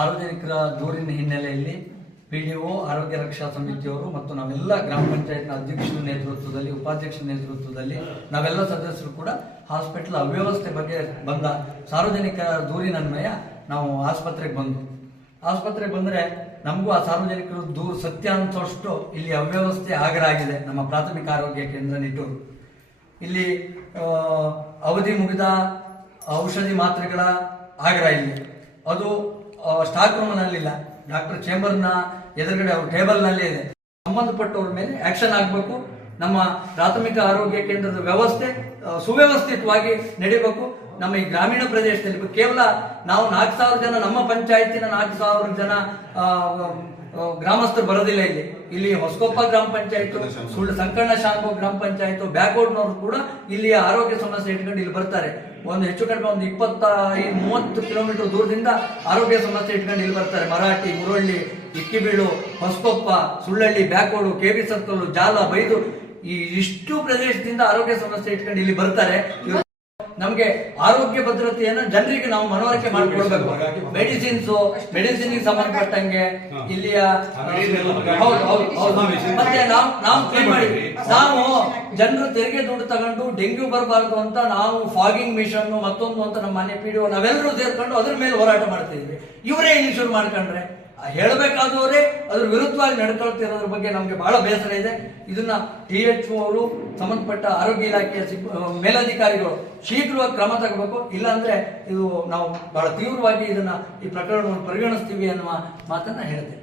ಸಾರ್ವಜನಿಕರ ದೂರಿನ ಹಿನ್ನೆಲೆಯಲ್ಲಿ PDO ಆರೋಗ್ಯ ರಕ್ಷಾ ಸಮಿತಿಯವರು ಮತ್ತು ನಾವೆಲ್ಲ ಗ್ರಾಮ ಪಂಚಾಯತ್ನ ಅಧ್ಯಕ್ಷರ ನೇತೃತ್ವದಲ್ಲಿ ಉಪಾಧ್ಯಕ್ಷರ ನೇತೃತ್ವದಲ್ಲಿ ನಾವೆಲ್ಲ ಸದಸ್ಯರು ಕೂಡ ಹಾಸ್ಪಿಟಲ್ ಅವ್ಯವಸ್ಥೆ ಬಗ್ಗೆ ಬಂದ ಸಾರ್ವಜನಿಕರ ದೂರಿನನ್ವಯ ನಾವು ಆಸ್ಪತ್ರೆಗೆ ಬಂದರೆ ನಮಗೂ ಆ ಸಾರ್ವಜನಿಕರು ದೂರು ಸತ್ಯ ಅನ್ಸೋಷ್ಟು ಇಲ್ಲಿ ಅವ್ಯವಸ್ಥೆ ಆಗರಾಗಿದೆ. ನಮ್ಮ ಪ್ರಾಥಮಿಕ ಆರೋಗ್ಯ ಕೇಂದ್ರ ನಿಟ್ಟೂರು ಇಲ್ಲಿ ಅವಧಿ ಮುಗಿದ ಔಷಧಿ ಮಾತ್ರೆಗಳ ಆಗ್ರ ಇಲ್ಲಿ ಅದು ಸ್ಟಾಕ್ ರೂಮ್ನಲ್ಲಿಲ್ಲ, ಡಾಕ್ಟರ್ ಚೇಂಬರ್ನ ಎದುರುಗಡೆ ಅವ್ರ ಟೇಬಲ್ನಲ್ಲೇ ಇದೆ. ಸಂಬಂಧಪಟ್ಟವ್ರ ಮೇಲೆ ಆಕ್ಷನ್ ಆಗಬೇಕು. ನಮ್ಮ ಪ್ರಾಥಮಿಕ ಆರೋಗ್ಯ ಕೇಂದ್ರದ ವ್ಯವಸ್ಥೆ ಸುವ್ಯವಸ್ಥಿತವಾಗಿ ನಡೀಬೇಕು. ನಮ್ಮ ಈ ಗ್ರಾಮೀಣ ಪ್ರದೇಶದಲ್ಲಿ ಕೇವಲ ನಾವು 4,000 ಜನ, ನಮ್ಮ ಪಂಚಾಯತಿನ 4,000 ಜನ ಗ್ರಾಮಸ್ಥರು ಬರೋದಿಲ್ಲ. ಇಲ್ಲಿ ಹೊಸಕೊಪ್ಪ ಗ್ರಾಮ ಪಂಚಾಯತ್, ಸುಳ್ಳು ಸಂಕಣ್ಣ ಶಾಂಭೋ ಗ್ರಾಮ ಪಂಚಾಯತ್, ಬ್ಯಾಕ್ವರ್ಡ್ನವರು ಕೂಡ ಇಲ್ಲಿ ಆರೋಗ್ಯ ಸಮಸ್ಯೆ ಇಟ್ಕೊಂಡು ಇಲ್ಲಿ ಬರ್ತಾರೆ. ಒಂದು ಹೆಚ್ಚು ಕಡಿಮೆ ಒಂದು 25-30 ಕಿಲೋಮೀಟರ್ ದೂರದಿಂದ ಆರೋಗ್ಯ ಸಮಸ್ಯೆ ಇಟ್ಕೊಂಡು ಇಲ್ಲಿ ಬರ್ತಾರೆ. Marathi, Murolli, Ikkibeelu, Hosakoppa, Sullalli, backward, KV circle, Jala, ಬೈದು ಈ ಇಷ್ಟು ಪ್ರದೇಶದಿಂದ ಆರೋಗ್ಯ ಸಮಸ್ಯೆ ಇಟ್ಕೊಂಡು ಇಲ್ಲಿ ಬರ್ತಾರೆ. ನಮ್ಗೆ ಆರೋಗ್ಯ ಭದ್ರತೆಯನ್ನ ಜನರಿಗೆ ನಾವು ಮನವರಿಕೆ ಮಾಡಿಕೊಡ್ಬೇಕು. ಮೆಡಿಸಿನ್ ಸಂಬಂಧಪಟ್ಟಂಗೆ ಇಲ್ಲಿಯ ಮತ್ತೆ ನಾವು ಕ್ಲೇಮ್ ಮಾಡಿದ್ವಿ, ನಾವು ಜನರು ತೆರಿಗೆ ದುಡ್ಡು ತಗೊಂಡು ಡೆಂಗ್ಯೂ ಬರಬಾರ್ದು ಅಂತ ನಾವು ಫಾಗಿಂಗ್ ಮಿಷನ್ ಮತ್ತೊಂದು ಅಂತ ನಮ್ಮ ಮನೆ PDO ನಾವೆಲ್ಲರೂ ಸೇರ್ಕೊಂಡು ಅದ್ರ ಮೇಲೆ ಹೋರಾಟ ಮಾಡ್ತಿದ್ವಿ. ಇವರೇ ಇನಿಷಿಯೇಟ್ ಮಾಡ್ಕೊಂಡ್ರೆ ಹೇಳಬೇಕಾದವರೇ ಅದ್ರ ವಿರುದ್ಧವಾಗಿ ನಡ್ಕೊಳ್ತಿರೋದ್ರ ಬಗ್ಗೆ ನಮ್ಗೆ ಬಹಳ ಬೇಸರ ಇದೆ. ಇದನ್ನ THO ಅವರು, ಸಂಬಂಧಪಟ್ಟ ಆರೋಗ್ಯ ಇಲಾಖೆಯ ಮೇಲಧಿಕಾರಿಗಳು ಶೀಘ್ರವಾಗಿ ಕ್ರಮ ತಗೋಬೇಕು. ಇಲ್ಲಾಂದ್ರೆ ಇದು ನಾವು ಬಹಳ ತೀವ್ರವಾಗಿ ಈ ಪ್ರಕರಣವನ್ನು ಪರಿಗಣಿಸ್ತೀವಿ ಅನ್ನುವ ಮಾತನ್ನ ಹೇಳ್ತೇವೆ.